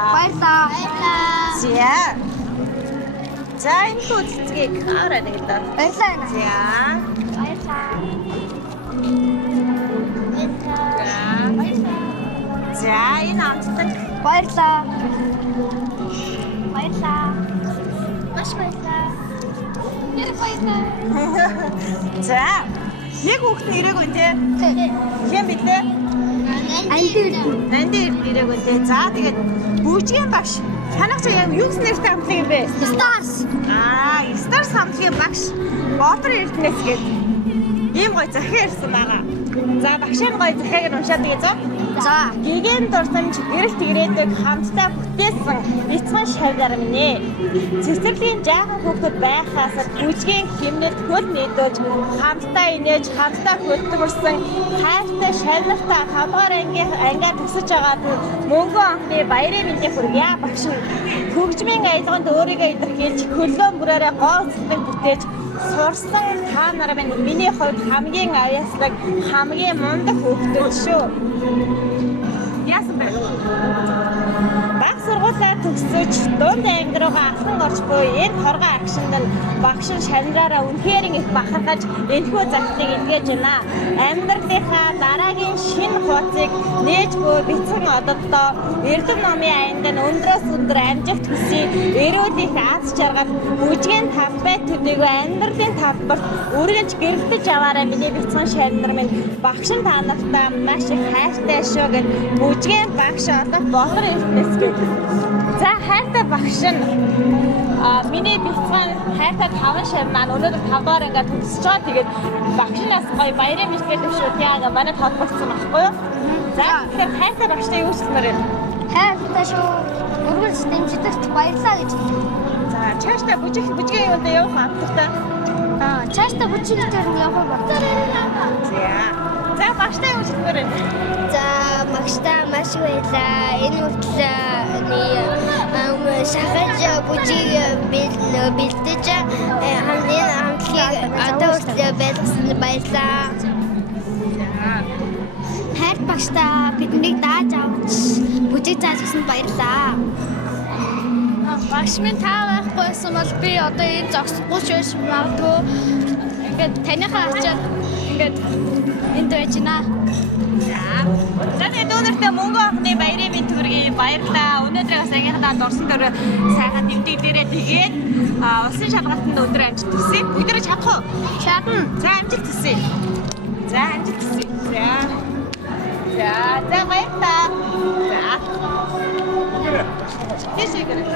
Баярлалаа. За энэ үзцгийг хараа нэг даа. Баярлалаа. За энэ амттай. Баярлалаа. Маш баярлалаа. За нэг хүүхэд ирээгүй те. Хэм билээ? Нанд ирээгүй те. За тэгээд бүжгийн багш. Танах чи яг юу нэртэй хамтлаг юм бэ? Stars. Stars хамтлагийн багш Ботор Эрдэнэс гээд ийм гоё захиа ирсэн байгаа. За багшийн гоё захиаг нь уншаад тэгээ зөө. За. Гигэн дурсамж гэрэл тэгрээдэг хамтдаа бүтээсэн эцгэн шавдар минь ээ. Цэцэрлэгийн жаахан хүүхдүүд байхаас бүжгийн хэмнэлд хөл нийлүүлж хамтдаа инээж хамтдаа хөдөлмөрсөн хайртай шавнартай хамгаар ангиа төгсөж байгаад мөнгө анхны баярын мэндийг хүргье багш. Хөгжмийн аялганд өөрийгөө илэрхийлж хөлөө бүрээрээ гоо цэцэг бүтээж сурсан та нар миний хувьд хамгийн аяслаг хамгийн мундаг хүүхдүүд шүү. Яасан бэ? Баг сургуулаа төгсөж дунд анги руугаа алхан орж буй энэ хоргоо агшинд нь багш шанараараа үнэхээр их бахархаж энэхүү залтыг илгээж байна. Амьдралынхаа дараагийн шинэ хуудсыг нээж буй бяцхан ододдоо Эрдэм номын аянд нь өндрөөс өндөр амжилт хүсье. Эрүүл их аз жаргал бүжгийн тавбай төдийгүй амьдралын тавбарт үргэлж гэрэлтэж аваарай миний бяцхан шанар минь багш та нартай маш их хайртай шүү гэж бүжгийн багш одоо Ботор Эрдэнэс гээд. За хайртай багш нь миний бяцхан хайртай 5 шав маань өнөөдөр 5 дахь ингээд төгсөж байгаа. Тэгээд багшнаас гоё баярын мэдлэгээ төвшөөд яага манай толбогдсон байхгүй юу? За тэгэхээр хайртай багштай юу хэлмээр вэ? Хайртай шүү. Өргөлж дэмждэгт баярлалаа гэж. За чааштай бүжгийн юунд явах амттай. Чааштай бүжгийн дээр явах байна. За багштай юу хэлмээр вэ? За багштай маш баярлалаа. Энэ үргэлжлэний шахаж бүжиг бэлдэж хамтлагийг одоо үргэлж байлгасан баярлалаа. Хайр багштай биднийг дааж авч бүжиг зааж өгсөнд баярлалаа. Багш минь та байхгүй байсан бол би одоо энэ зогсохгүй ч байж магадгүй. Ингээд таныхаа ачаад ингээд энд байж байна. За тэгээд өнөөдөр мөнгө авахны баярын мэд төргийн баярлалаа. Өнөөдөр бас ангийнхаа дурсан төр сайхан тэмдэг дээрээ тэгээд улсын шалгалтанд өндөр амжилт хүсье. Бүгдээрээ чадах уу? Чадна. За амжилт хүсье. За баярлалаа. За. Тийш гэрээ.